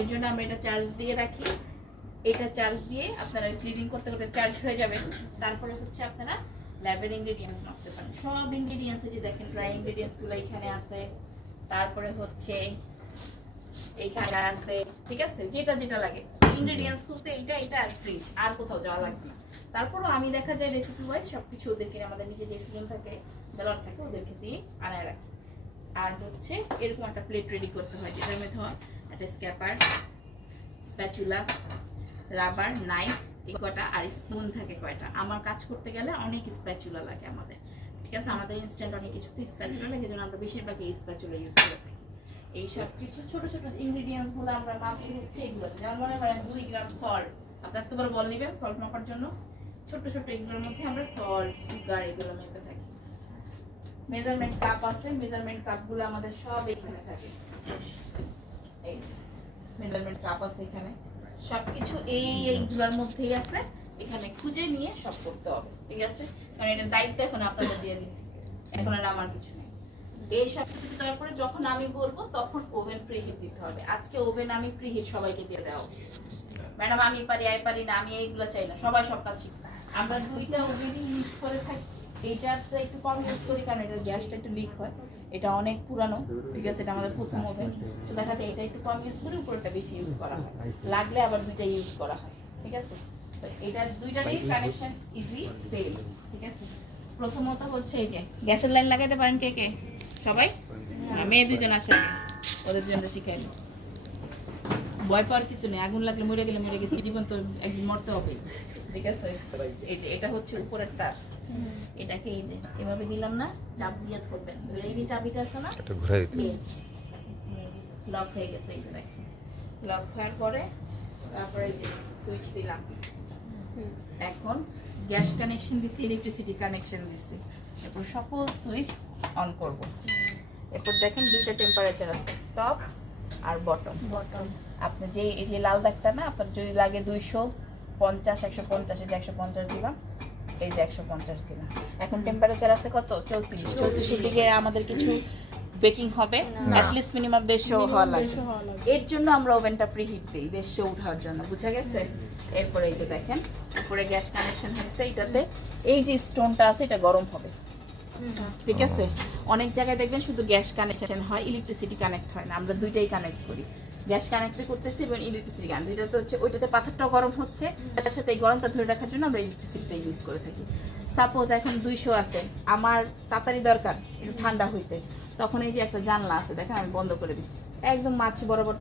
এর জন্য আমরা এটা চার্জ দিয়ে রাখি। এটা চার্জ দিয়ে আপনারা ক্লিনিং করতে করতে চার্জ হয়ে যাবে। তারপরে হচ্ছে আপনারা ল্যাবের ইনগ্রেডিয়েন্টস মাপতে পারেন। সব ইনগ্রেডিয়েন্টস যে দেখেন ড্রাই ইনগ্রেডিয়েন্টসগুলো এখানে আছে, তারপরে হচ্ছে এইখানে আছে, ঠিক আছে, যেটা যেটা লাগে ইনগ্রেডিয়েন্টস খুলতে এটা এটা আর ফ্রিজ, আর কোথাও যাওয়া লাগবে না। তারপরও আমি দেখা যায় রেসিপি ওয়াইজ সবকিছু ওদেরকে আমাদের নিচে যে সুজন থাকে, বেলর থাকে, ওদেরকে দিয়ে আনায় রাখি। আর হচ্ছে এরকম একটা প্লেট রেডি করতে হয়, যেটার মধ্যে একটা স্ক্যাপার, স্প্যাচুলা, রাবার, নাইফ, এই কটা, আর স্পুন থাকে কয়টা। আমার কাজ করতে গেলে অনেক স্প্যাচুলা লাগে আমাদের, ঠিক আছে। আমাদের ইনস্ট্যান্ট অনেক কিছুতে স্প্যাচুলা লাগে, যেন আমরা বেশিরভাগ এই স্প্যাচুলা ইউজ করি। এই সব কিছু ছোট ছোট ইনগ্রেডিয়েন্টস গুলো আমরা মাপি হচ্ছে এগুলো। যেমন মনে করেন 2 গ্রাম সল্ট, আপনার তো বড় বল নেবেন সল্ট মাপার জন্য। ছোট ছোট এগুলোর মধ্যে আমরা সল্ট, সুগার এগুলো মেপে থাকি। মেজারমেন্ট কাপ আছে, মেজারমেন্ট কাপগুলো আমাদের সব এখানে থাকে। এই মেজারমেন্ট কাপ আছে এখানে, সবকিছু এইগুলোর মধ্যেই আছে। এখানে খুঁজে নিয়ে সব করতে হবে, ঠিক আছে। কারণ এটার দায়িত্ব এখন আপনাদের দিয়ে দিচ্ছি, এখন আর আমার কিছু নেই। এই সব কিছু দেওয়ার পরে যখন আমি বলবো তখন ওভেন প্রিহিট দিতে হবে। আজকে ওভেন আমি প্রিহিট সবাইকে দিয়ে দেওয়া। ম্যাডাম আমি পারি, আই পারি না, আমি এইগুলো চাই না, সবাই সব কাজ শিখবে। আমরা 2টা ওভেনই ইউজ করে থাকি। এইটা তো একটু কম ইউজ করি কারণ এটার গ্যাসটা একটু লিক হয়, এটা অনেক পুরানো, ঠিক আছে, এটা আমাদের প্রথম ওভেন। তো দেখা যায় এটা একটু কম ইউজ করি, উপরটা বেশি ইউজ করা হয়, লাগলে আবার 2টা ইউজ করা হয়, ঠিক আছে। তো এটা 2টারই কানেকশন ইজি সেম, ঠিক আছে। প্রথমত হচ্ছে এই যে গ্যাসের লাইন লাগাতে পারেন কে কে? সবাই? মেয়ে 2জন আসে, ওদের 2জনকে শিখাই। ভয় পাওয়ার কিছু নেই, আগুন লাগলে মরে গেলে মরে গেছে, জীবন তো একদিন মরতে হবে, ঠিক আছে। এই যে এটা হচ্ছে উপরের তার, এটাকে এই যে এভাবে দিলাম না, চাপ দিয়ে ধরবেন, ধরে এই যে চাবিটা আছে না, এটা ঘুরাই দিতে লক হয়ে গেছে। এই যে দেখেন লক হওয়ার পরে তারপরে এই যে সুইচ দিলাম। এখন গ্যাস কানেকশন দিছি, ইলেকট্রিসিটি কানেকশন দিছি, এরপর সকল সুইচ অন করব। এরপর দেখেন 2টা টেম্পারেচার আছে, টপ আর বটম। আপনি যে এই যে লাল দাগটা না, আপনার যদি লাগে 250, 150, এই যে 150 দিলাম, এই যে 150 দিলাম। এখন টেম্পারেচার আছে কত? 34 এর দিকে আমাদের কিছু বেকিং হবে, অ্যাটলিস্ট মিনিমাম 150 হওয়া লাগবে। এর জন্য আমরা ওভেনটা প্রিহিট দিই 150 ওঠার জন্য, বুঝা গেছে। এরপরে এই যে দেখেন উপরে গ্যাস কানেকশন হয়েছে, এটাতে এই যে স্টোনটা আছে এটা গরম হবে, ঠিক আছে। অনেক জায়গায় দেখবেন শুধু গ্যাস কানেকশন হয়, ইলেকট্রিসিটি কানেক্ট হয় না, আমরা 2টাই কানেক্ট করি। গ্যাস কানেক্ট করতেছি এবং ইলেকট্রিসিটি কানেক্ট, দুইটাতে হচ্ছে ওইটাতে পাথরটাও গরম হচ্ছে, তার সাথে এই গরমটা ধরে রাখার জন্য আমরা ইলেকট্রিসিটিটা ইউজ করে থাকি। সাপোজ এখন 200 আছে, আমার তাড়াতাড়ি দরকার একটু ঠান্ডা হইতে, তখন এই যে একটা জানলা আছে দেখেন, আমি বন্ধ করে দিচ্ছি, একদম মাছি বরাবর